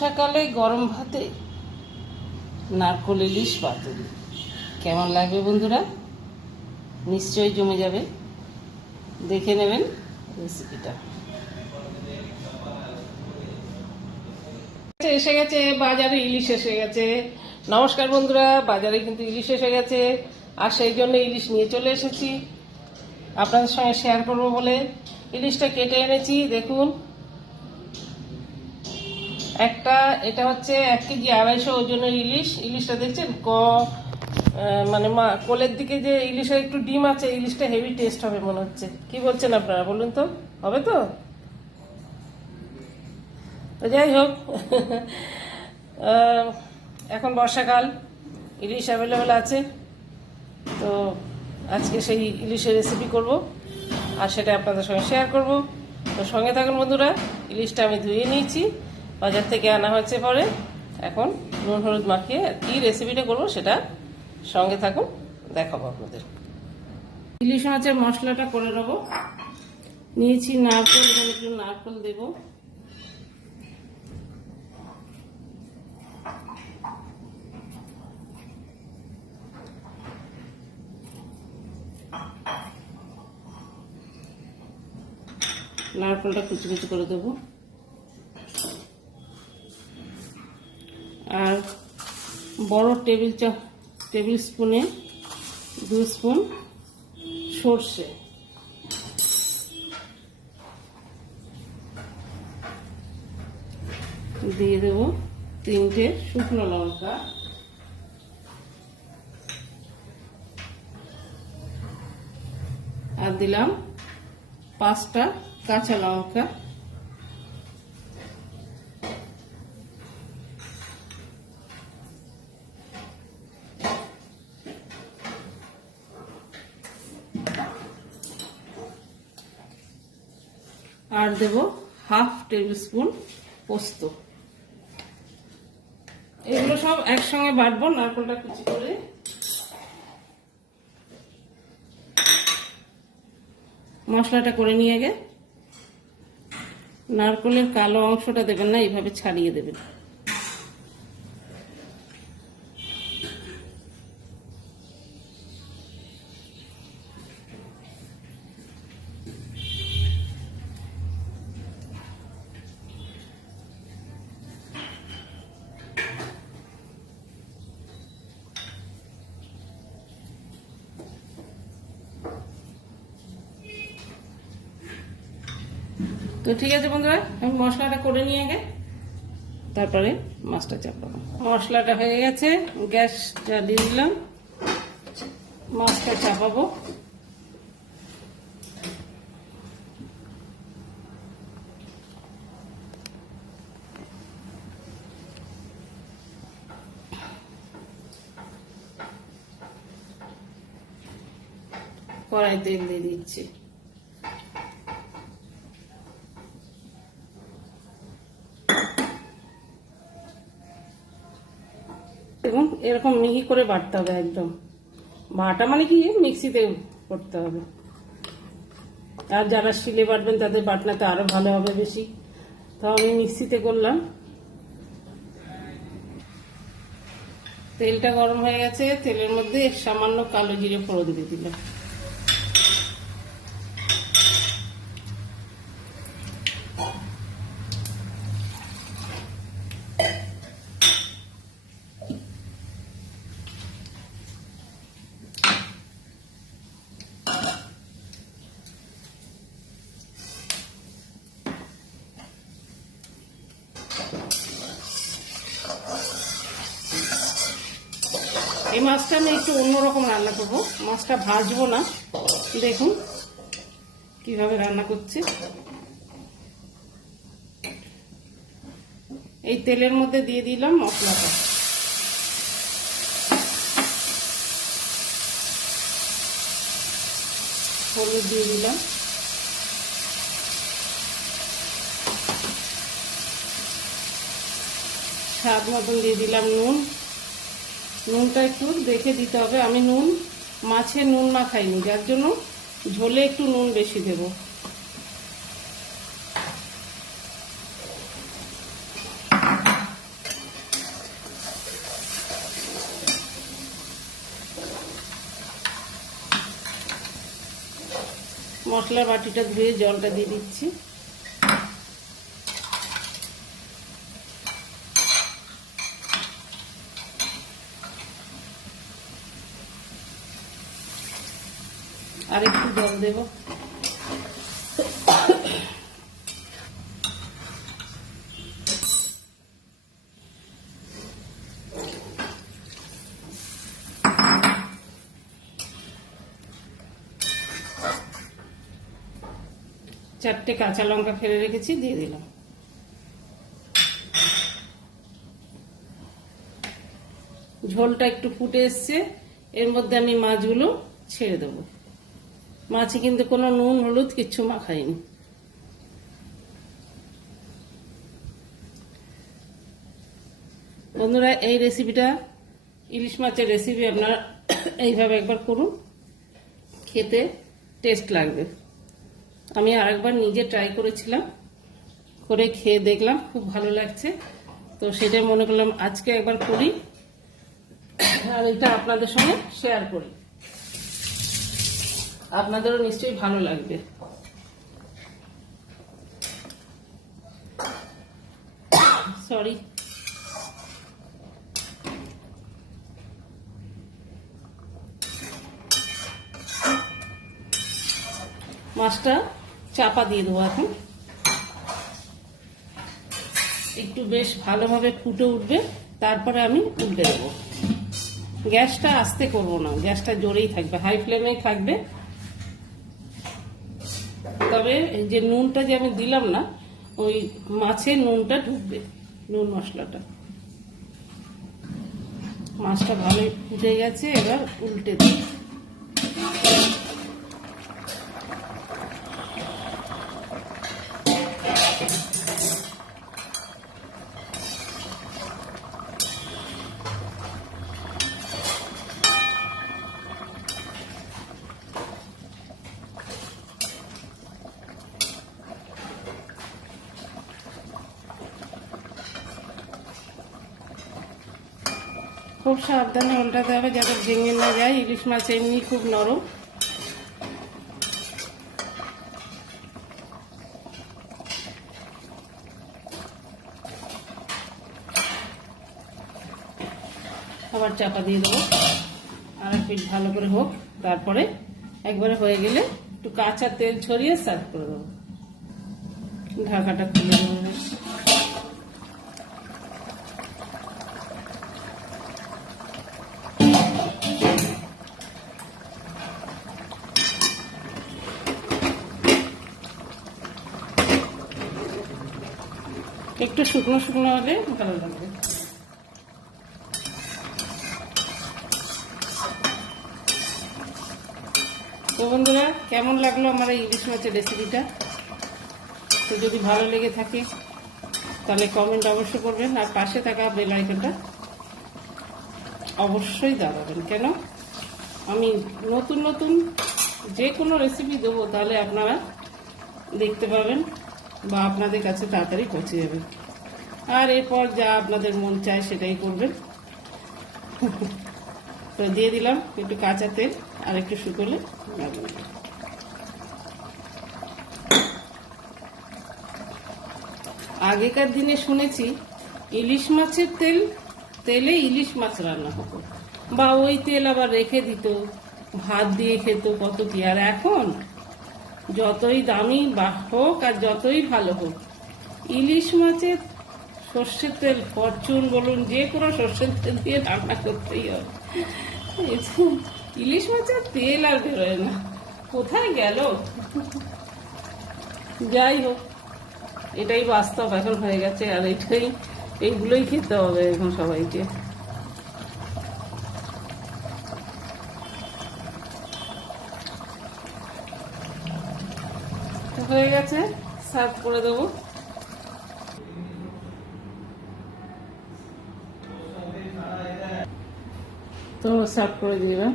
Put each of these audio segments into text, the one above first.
সকালে গরম ভাতে নারকোল ইলিশ পাতুরি কেমন লাগবে বন্ধুরা? নিশ্চয়ই জমে যাবে। দেখে নেবেন রেসিপিটা। এসে গেছে বাজারে, ইলিশ এসে গেছে। নমস্কার বন্ধুরা, বাজারে কিন্তু ইলিশ এসে গেছে, আর সেই জন্য ইলিশ নিয়ে চলে এসেছি আপনাদের সঙ্গে শেয়ার করব বলে। ইলিশটা কেটে এনেছি, দেখুন। এটা হচ্ছে 1 কেজি 250 ওজনের ইলিশ। ইলিশটা দেখছেন মানে কোলের দিকে যে ইলিশের একটু ডিম আছে। ইলিশটা হেভি টেস্ট হবে মনে হচ্ছে। কি বলছেন আপনারা, বলুন তো? হবে তো? যাই হোক, এখন বর্ষাকাল, ইলিশ অ্যাভেলেবেল আছে, তো আজকে সেই ইলিশের রেসিপি করব, আর সেটা আপনাদের সঙ্গে শেয়ার করব। তো সঙ্গে থাকুন বন্ধুরা। ইলিশটা আমি ধুয়ে নিয়েছি, বাজার থেকে আনা হয়েছে পরে। এখন নুন হলুদ মাখিয়ে কী রেসিপিটা করব সেটা সঙ্গে থাকুন, দেখাবো আপনাদের। ইলিশ মাছের মশলাটা করে নেব। নিয়েছি নারকেল, একটু নারকেল দেব। নারকেলটা কুচি কুচি করে দেবো। আর বড় টেবিল স্পুনে 2 স্পুন সর্ষে, দিয়ে দেবো 3টে শুকনো লঙ্কা, আর দিলাম 5টা কাঁচা লঙ্কা, আর দেব 1/2 টেবিল স্পুন পোস্ত। এগুলো সব একসঙ্গে বাটবো নারকেলটা কুচি করে। মশলাটা করে নিয়ে আগে নারকেলের কালো অংশটা দেবেন না, এইভাবে ছাড়িয়ে দেবেন। তো ঠিক আছে বন্ধুরা, আমি মশলাটা করে নিয়ে আগে তারপরে মাছটা চাপাবো। মশলাটা হয়ে গেছে, গ্যাস জ্বালিয়ে দিলাম, মাছটা চাপাবো। কড়াই তেল দিয়ে দিচ্ছি। দেখুন, এরকম মিহি করে বাটতে হবে একদম। বাটা মানে কি, মিক্সিতে করতে হবে। আর যারা শিলে বাটবেন তাদের বাটনাতে আরো ভালো হবে বেশি, তো আমি মিক্সিতে করলাম। তেলটা গরম হয়ে গেছে, তেলের মধ্যে সামান্য কালো জিরে ফোড়ন দিয়ে দিলাম। এই মাছটা আমি একটু অন্যরকম রান্না করবো, মাছটা ভাজবো না। দেখুন কিভাবে রান্না করছি। এই তেলের মধ্যে দিয়ে দিলাম মশলাটা, হলুদ দিয়ে দিলাম, স্বাদ মতন দিয়ে দিলাম নুন। নুনটা একটু দেখে দিতে হবে, আমি মাছে নুন না খাইনি, যার জন্য ঝোলে একটু নুন বেশি দেব। মশলার বাটিটা ধুয়ে জলটা দিয়ে দিচ্ছি। আর একটু জল দেব। চারটে কাঁচা লঙ্কা ফেলে রেখেছি, দিয়ে দিলাম। ঝোলটা একটু ফুটে এসছে, এর মধ্যে আমি মাছগুলো ছেড়ে দেবো। মাছে কিন্তু কোনো নুন হলুদ কিচ্ছু মাখাইনি। বন্ধুরা, এই রেসিপিটা ইলিশ মাছের রেসিপি আপনারা এইভাবে একবার করুন, খেতে টেস্ট লাগবে। আমি আরেকবার নিজে ট্রাই করেছিলাম, করে খেয়ে দেখলাম খুব ভালো লাগছে, তো সেটাই মনে করলাম আজকে একবার করি আর এটা আপনাদের সঙ্গে শেয়ার করি। আপনাদেরও নিশ্চয়ই ভালো লাগবে। সরি, মাছটা চাপা দিয়ে দেবো এখন। একটু বেশ ভালোভাবে ফুটে উঠবে, তারপরে আমি উল্টে দেবো। গ্যাসটা আস্তে করব না, গ্যাসটা জোরেই থাকবে, হাই ফ্লেমেই থাকবে। তবে যে নুনটা যে আমি দিলাম না, ওই মাছের নুনটা ঢুকবে, নুন মশলাটা। মাছটা ভালোই ফুটে গেছে, এবার উল্টে দিই। খুব সাবধানে উল্টাতে হবে যাতে ভেঙে না যায়। ইলিশ মাছ এমনি খুব নরম। আবার চাপা দিয়ে দেবো, আর এক পিঠ ভালো করে হোক, তারপরে একবারে হয়ে গেলে একটু কাঁচা তেল ছড়িয়ে সার্ভ করে দেবো। ঢাকাটা খুলে দেবো। একটু শুকনো শুকনো হলে ভালো লাগবে। তো বন্ধুরা, কেমন লাগলো আমার এই ইলিশ মাছের রেসিপিটা? তো যদি ভালো লেগে থাকে তাহলে কমেন্ট অবশ্যই করবেন, আর পাশে থাকা বেল আইকনটা অবশ্যই দাবাবেন। কেন আমি নতুন নতুন যে কোনো রেসিপি দেবো, তাহলে আপনারা দেখতে পাবেন বা আপনাদের কাছে তাড়াতাড়ি পৌঁছে যাবে। আর এরপর যা আপনাদের মন চায় সেটাই করবেন। তো দিয়ে দিলাম একটু কাঁচা তেল, আর একটু শুকোলে লাগবে। আগেকার দিনে শুনেছি ইলিশ মাছের তেলে ইলিশ মাছ রান্না হতো, বা ওই তেল আবার রেখে দিত, ভাত দিয়ে খেত, কত কি। আর এখন যতই দামি বা হোক আর যতই ভালো হোক, ইলিশ মাছের সর্ষের তেল, ফরচুন বলুন, যে কোনো সর্ষের তেল দিয়ে রান্না করতেই হবে। ইলিশ মাছের তেল আর বেরোয় না, কোথায় গেল? যাই হোক, এটাই বাস্তব এখন হয়ে গেছে, আর এইগুলোই খেতে হবে এখন সবাইকে। হয়ে গেছে, সার্ভ করে দেবো। তো সার্ভ করে দিবেন।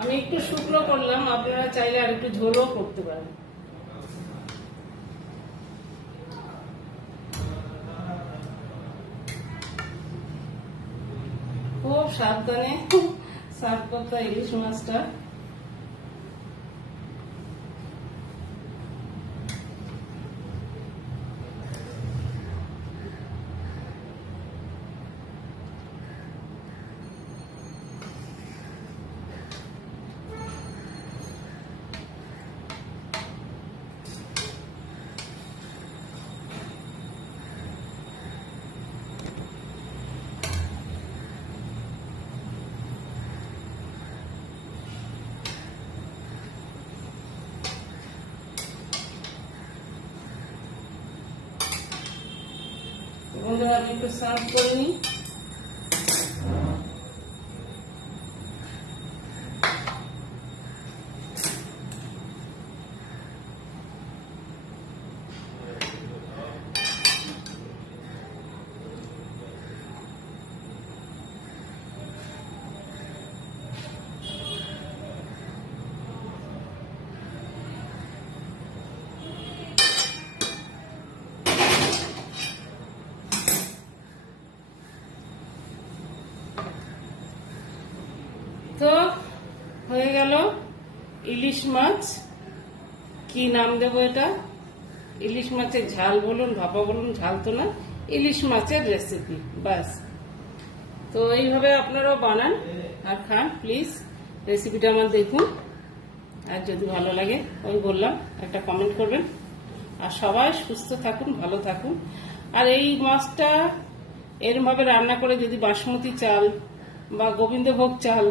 আমি একটু শুকনো করলাম, আপনারা চাইলে আর একটু ঝোলও করতে পারেন। খুব সাবধানে সার্ভ করতে হয় ইলিশ মাছটা। বন্ধুরা আমি একটু সার্ভ করে নিই। তো হয়ে গেল ইলিশ মাছ। কি নাম দেবো এটা? ইলিশ মাছের ঝাল বলুন, ভাপা বলুন, ঝাল তো না, ইলিশ মাছের রেসিপি, বাস। তো এইভাবে আপনারাও বানান আর খান প্লিজ। রেসিপিটা আমার দেখুন, আর যদি ভালো লাগে ওই বললাম একটা কমেন্ট করবেন। আর সবাই সুস্থ থাকুন, ভালো থাকুন। আর এই মাছটা এরমভাবে রান্না করে যদি বাসমতি চাল বা গোবিন্দভোগ চাল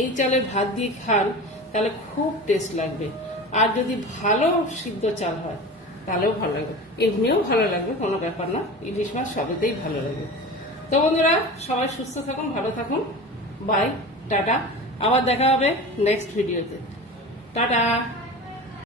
এই চালের ভাত দিয়ে খান তাহলে খুব টেস্ট লাগবে। আর যদি ভালো সিদ্ধ চাল হয় তাহলেও ভালো লাগবে, এমনিও ভালো লাগবে, কোনো ব্যাপার না। ইলিশ মাছ সবেতেই ভালো লাগবে। তো বন্ধুরা সবাই সুস্থ থাকুন, ভালো থাকুন। Bye, tata. আবার দেখা হবে নেক্সট ভিডিওতে। টাটা।